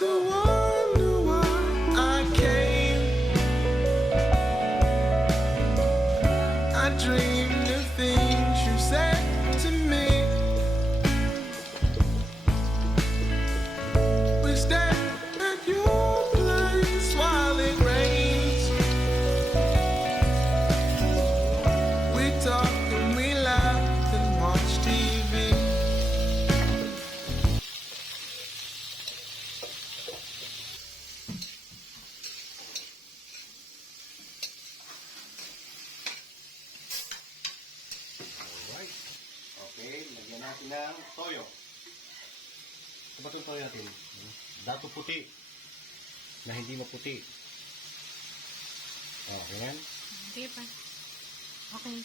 to wonder why I came. I dreamed of things you said to me. We stand at your place while it rains. We talk and we laugh and watch TV. Alright. Okay, lagyan natin ng toyo. Ito ba itong toyo natin? Dato puti. Na hindi maputi. Okay yan. Okay pa. Okay.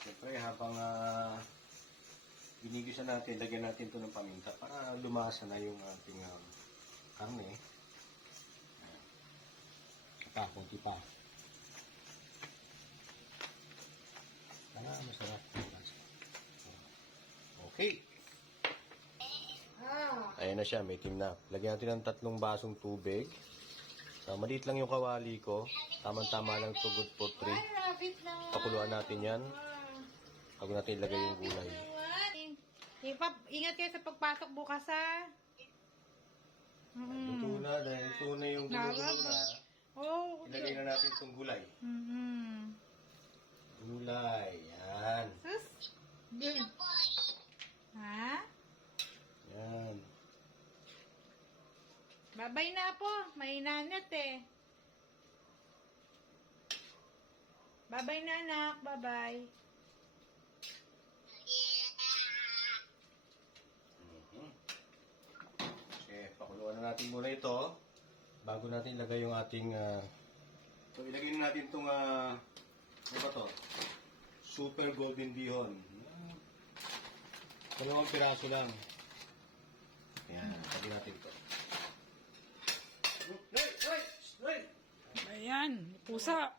Siyempre, habang binigisa natin, lagyan natin ito ng paminta para lumasa na yung ating karne. Ayan. Konti pa. Masarap. Okay. Ayan na siya, may team na. Lagyan natin ng 3 basong tubig. So, maliit lang yung kawali ko. Tamang-tama lang to, good for 3. Pakuluan natin yan. Bago natin ilagay yung gulay. Ingat kayo sa pagpasok bukas, ha? Luto na, dahil ito na yung ginugulo na. Oh, Ilagay na natin itong gulay. Mm-hmm. Gulay, yan. Sus? Good. Ha? Yan. Babay na po. May nanat eh. Babay na anak. Babay. Okay, pakuluan na natin muna ito. Bago natin ilagay yung ating... so, ilagay na natin itong... ano ba to? Super golden bihon. 2 piraso lang. Ayan, lagay natin ito. Hey! Ayan. Pusa.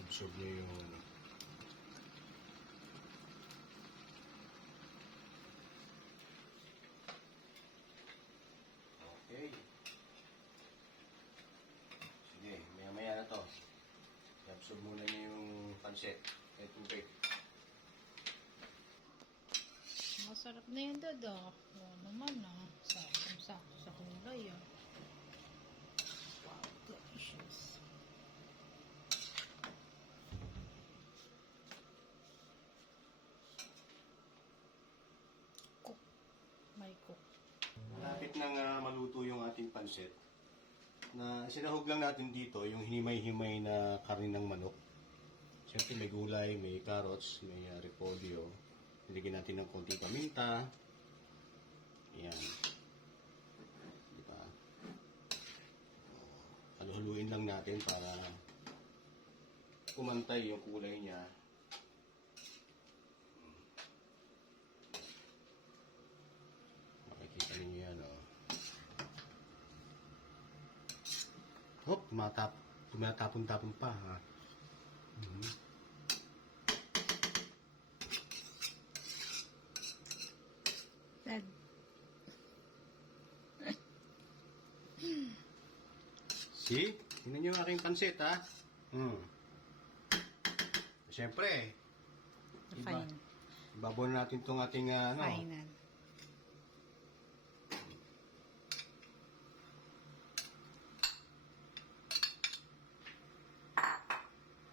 Absorb niya yung... Okay. Sige, maya-maya na to. I-absorb muna niya yung pansit. Ay, tubig. Masarap na yan, Dada. Oo naman, ah. Sakto sa kulay, ah. Wow, delicious. Cook. May cook. Malapit nang maluto yung ating pansit. Na sinahog lang natin dito yung hinimay-himay na karne ng manok. Siyempre may gulay, may carrots, may repolyo. Nilagyan natin ng konting paminta. Ayan. Diba? Halu-haluin lang natin para kumantay yung kulay niya. Makikita niyo yan, oh. Hop, tumatapon-tapon pa, ha. Dad. See? Tingnan niyo yung aking pansit, ha. Siyempre, Fine. ibabaw na natin itong ating, Final.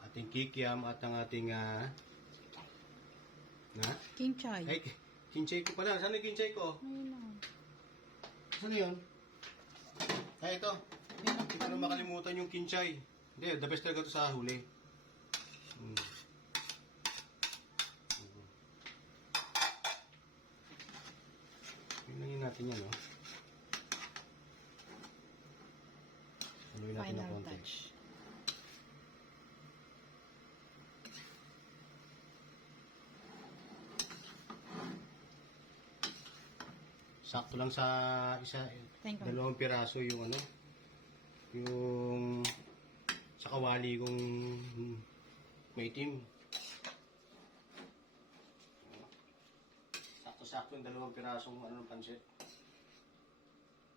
ating kikiam at ang ating, Kinchay. ay, kinchay ko pala. Saan yung kinchay ko? Ayun na. Saan yun? Ay, ito. Hindi ko na makalimutan yung kinchay. Hindi, the best talaga ito sa huli. Tingnan natin yan, no? Haluin natin ng Final konti. touch. Sakto lang sa isa, Thank you. 2 piraso yung ano. yung sa kawali kong maitim. Sakto-sakto yung 2 pirasong ano ng pansit.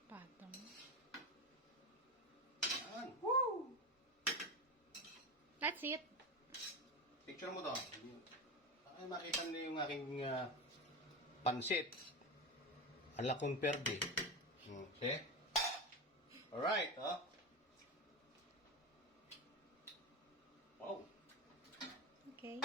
Patong. Yan. Woo! That's it. Picture mo to. Ay, makita nila yung aking pansit. Ala con perde. Okay? Alright, oh. Okay.